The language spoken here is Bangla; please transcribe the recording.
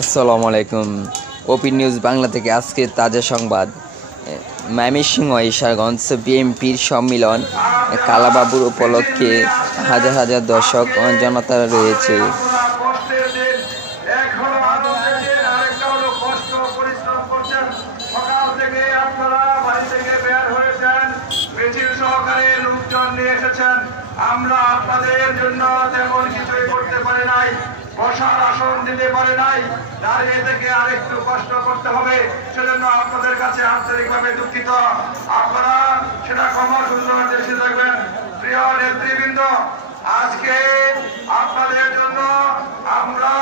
আসসালামু আলাইকুম। ওপি নিউজ বাংলা থেকে আজকে তাজা সংবাদ। ময়মনসিংহ ঈশ্বরগঞ্জ বিএনপির সম্মেলন কালাবাবুর উপলক্ষে হাজার হাজার দর্শক জনতা রয়েছে। আমরা আপনাদের জন্য তেমন কিছুই করতে পারি নাই, বসার আসন দিতে পারে নাই, দাঁড়িয়ে থেকে আরেকটু কষ্ট করতে হবে, সেজন্য আপনাদের কাছে আন্তরিকভাবে দুঃখিত। আপনারা সেটা ক্ষমা সুন্দর দেশে থাকবেন। প্রিয় নেতৃবৃন্দ, আজকে আপনাদের জন্য আমরা